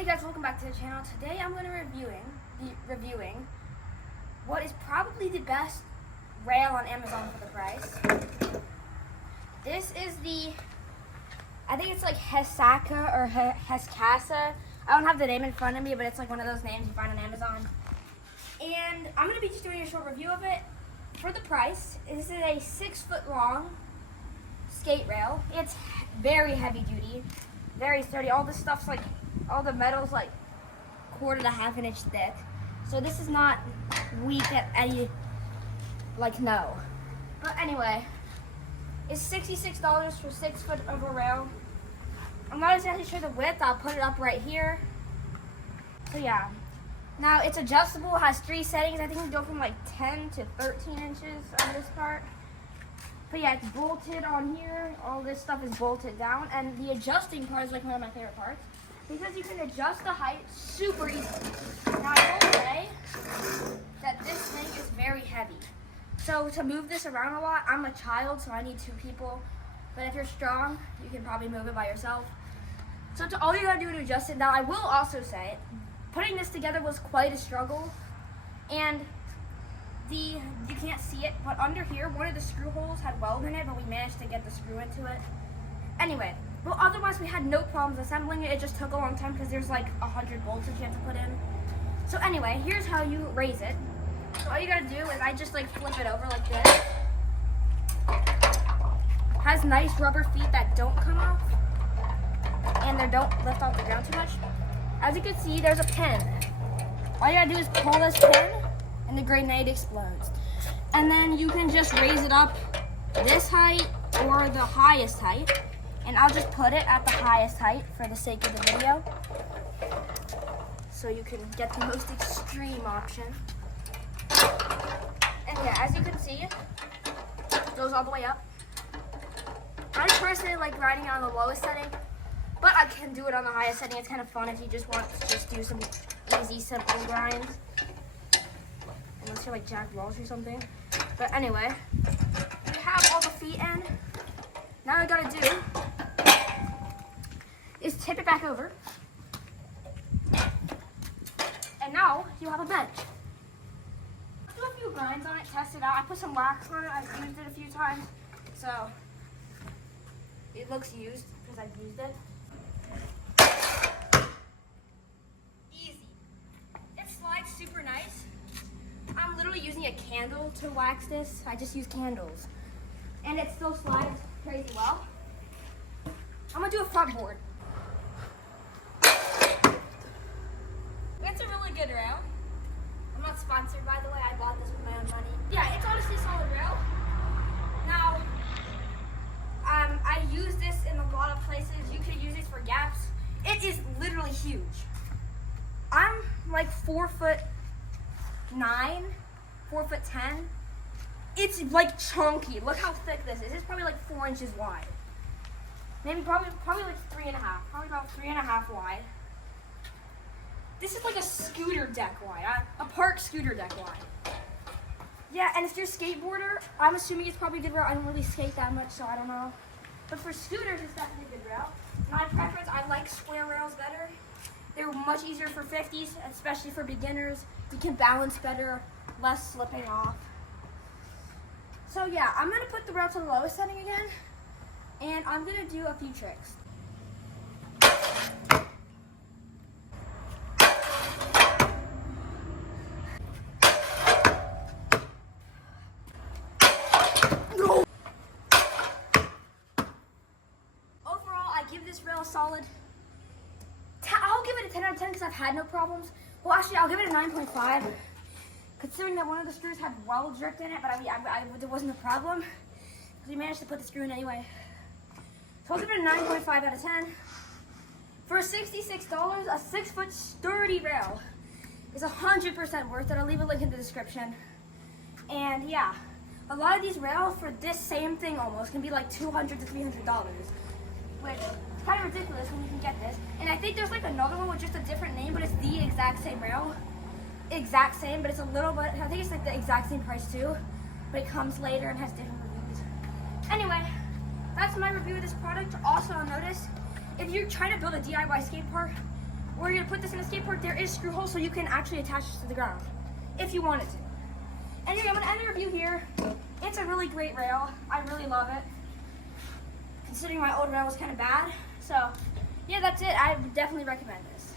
Hey guys, welcome back to the channel. Today I'm going to be reviewing what is probably the best rail on Amazon for the price. This is I think it's like Hesaka or Heskasa. I don't have the name in front of me, but it's like one of those names you find on Amazon. And I'm going to be just doing a short review of it. For the price, this is a 6 foot long skate rail. It's very heavy duty, very sturdy. All this stuff's like, all the metal's like 1/4 to 1/2 inch thick. So this is not weak at any, no. But anyway, it's $66 for 6 foot of a rail. I'm not exactly sure the width. I'll put it up right here. So yeah. Now it's adjustable, it has 3 settings. I think you go from like 10 to 13 inches on this part. But yeah, it's bolted on here. All this stuff is bolted down. And the adjusting part is like one of my favorite parts, because you can adjust the height super easily. Now I will say that this thing is very heavy. So to move this around a lot, I'm a child, so I need 2 people. But if you're strong, you can probably move it by yourself. So all you gotta do to adjust it. Now I will also say, putting this together was quite a struggle. And you can't see it, but under here, one of the screw holes had weld in it, but we managed to get the screw into it. Anyway, but otherwise we had no problems assembling it. It just took a long time because there's like 100 bolts that you have to put in. So anyway, here's how you raise it. So all you gotta do is I just like flip it over like this. Has nice rubber feet that don't come off, and they don't lift off the ground too much. As you can see, there's a pin. All you gotta do is pull this pin, and the grenade explodes. And then you can just raise it up this height or the highest height. And I'll just put it at the highest height for the sake of the video, so you can get the most extreme option. And yeah, as you can see, it goes all the way up. I personally like riding it on the lowest setting, but I can do it on the highest setting. It's kind of fun if you just want to just do some easy, simple grinds. Unless you're like Jack Walsh or something. But anyway, you have all the feet in. Now all you gotta do is tip it back over. And now you have a bench. Let's do a few grinds on it, test it out. I put some wax on it. I've used it a few times. So it looks used because I've used it. Easy. It slides super nice. I'm literally using a candle to wax this. I just use candles. And it still slides crazy well. I'm gonna do a front board. It's a really good rail. I'm not sponsored, by the way. I bought this with my own money. Yeah, it's honestly a solid rail. Now, I use this in a lot of places. You could use this for gaps. It is literally huge. I'm like 4'9", 4'10". It's like chunky. Look how thick this is. It's probably like 4 inches wide. Maybe probably like 3.5. Probably about 3.5 wide. This is like a scooter deck wide. A park scooter deck wide. Yeah, and if you're a skateboarder, I'm assuming it's probably a good rail. I don't really skate that much, so I don't know. But for scooters, it's definitely a good rail. My preference, I like square rails better. They're much easier for 50s, especially for beginners. You can balance better, less slipping off. So yeah, I'm gonna put the rail to the lowest setting again, and I'm gonna do a few tricks. Overall, I give this rail a solid, I'll give it a 10 out of 10 because I've had no problems. Well, actually, I'll give it a 9.5. Considering that one of the screws had weld dripped in it, but there wasn't a problem, because we managed to put the screw in anyway. So I'll give it a 9.5 out of 10. For $66, a 6 foot sturdy rail is 100% worth it. I'll leave a link in the description. And yeah, a lot of these rails for this same thing almost can be like $200 to $300, which is kind of ridiculous when you can get this. And I think there's like another one with just a different name, but it's the exact same rail. Exact same, but it's a little bit, I think it's like the exact same price too, but it comes later and has different reviews. Anyway, that's my review of this product. Also, I'll notice, if you're trying to build a DIY skate park, Where you're gonna put this in a skateboard, there is screw holes so you can actually attach this to the ground if you wanted to. Anyway, I'm gonna end the review here. It's a really great rail. I really love it. Considering my old rail was kind of bad. So yeah, that's it. I would definitely recommend this.